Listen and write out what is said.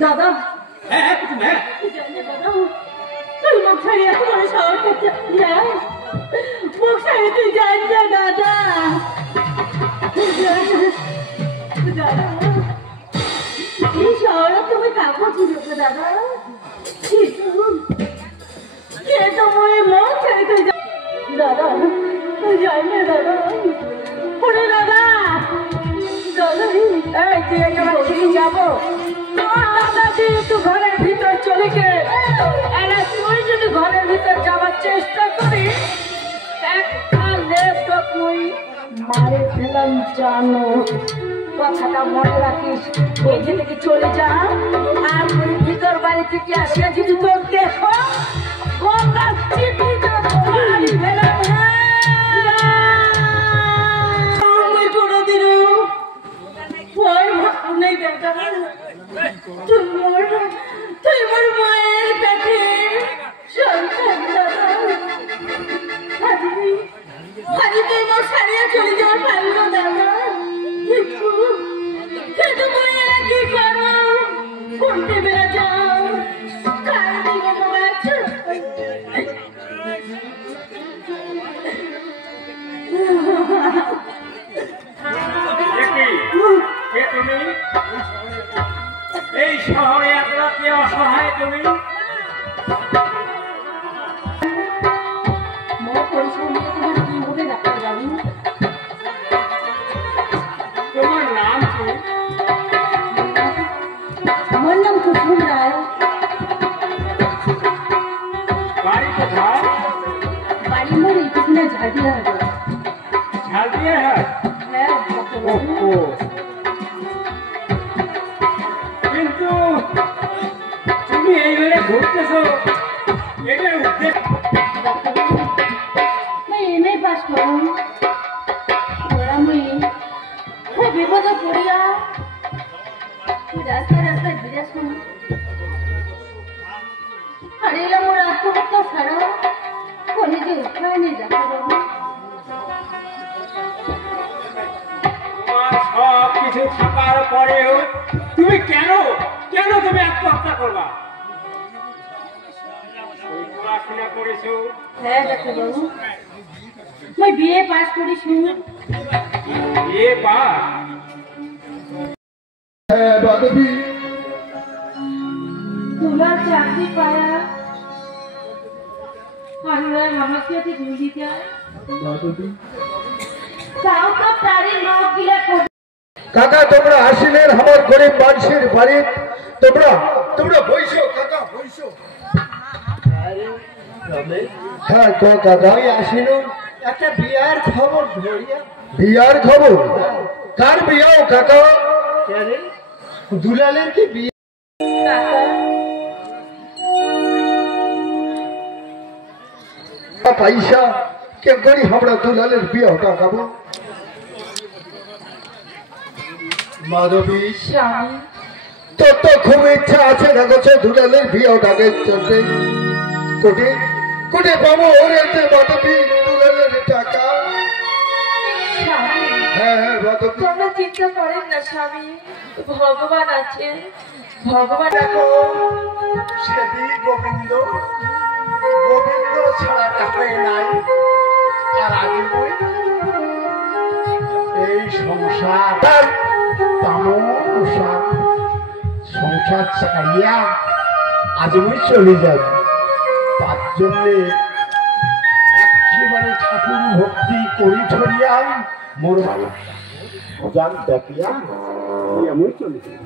দাদা আমরা যেহেতু ঘরের ভিতর চলে গে তুই যদি ঘরের ভিতর যাওয়ার চেষ্টা করিস একটা লেপ তুই মারে ফেলাম জানো কথাটা মনে রাখিস এই যে থেকে চলে যা আর তুই ভিতর বাড়ি থেকে আসিয়া যদি তোর দেখো গঙ্গার চিঠিটা মারি ফেলাম তুই মোর মায়ের পেটে সন্তান আজ তুই মোর ছাড়িয়ে চলে যাওয়ার পারল দাদা কিন্তু তুই কি করো করতে বেড়া যাও কার দিকে তোমার তুমি এই শহরে এক রাতে অসহায় তুমি তোমার নাম কি? আমার নাম কুসুম রায়। বাড়ি কোথায়? বাড়ি মোর এইটুকুনা ঝাড়িয়া হবে। ঝাড়িয়া হাট? হ্যাঁ। কিন্তু তুমি এইভাবে ঘুরতেছো এটার উদ্দেশ্য এমএ পাস করুন ওরা মুই খুব বিপদে পড়িয়া রাস্তায় রাস্তায় ঘুরে শুন আর এলাম ওর আত্মহত্যা ছাড়া কোনো যে উপায় নেই ডাক্তারবাবু তোমার সব কিছু থাকার পরেও তুমি কেন তুমি আত্মহত্যা করবা? পড়াশোনা করেছো? হ্যাঁ ডাক্তারবাবু মই বিএ পাস করেছি। BA pass? হ্যাঁ বাদবি তোমার চাকরি পায়া আর আমাকে তো ভুলি যায় বাদবি তাও তো তারি নখ গিলা কাকা তোমরা আসিলেন আমার গরিব মানুষের বাড়ি তোমরা বইসো কাকা বইসো হ্যাঁ তো কাকা আসিল একটা বিয়ার খবর ধরিয়া বিয়ার খবর কার বিয়াও কাকা দুলালের কি বিয়ে পয়সা কে করি আমরা দুলালের বিয়ে টাকাবো মাধবী তোর তো খুব ইচ্ছা আছে না গোছে দুলালের বিয়ে টাকে চলতে কোটে কোটে পাবো ওর মাধবী দুলালের টাকা হ্যাঁ হ্যাঁ মাধবী তোমরা চিন্তা করেন না স্বামী ভগবান আছে ভগবান দেখো সেদিন গোবিন্দ ছাড়া টাকাই নাই আর আগে এই সংসার সংসার ছাড়িয়া আজ আমি চলে যাই তার জন্যে একেবারে ঠাকুর ভক্তি করি ছড়িয়া মোর মানুষ দেখিয়া আমি চলে যাই।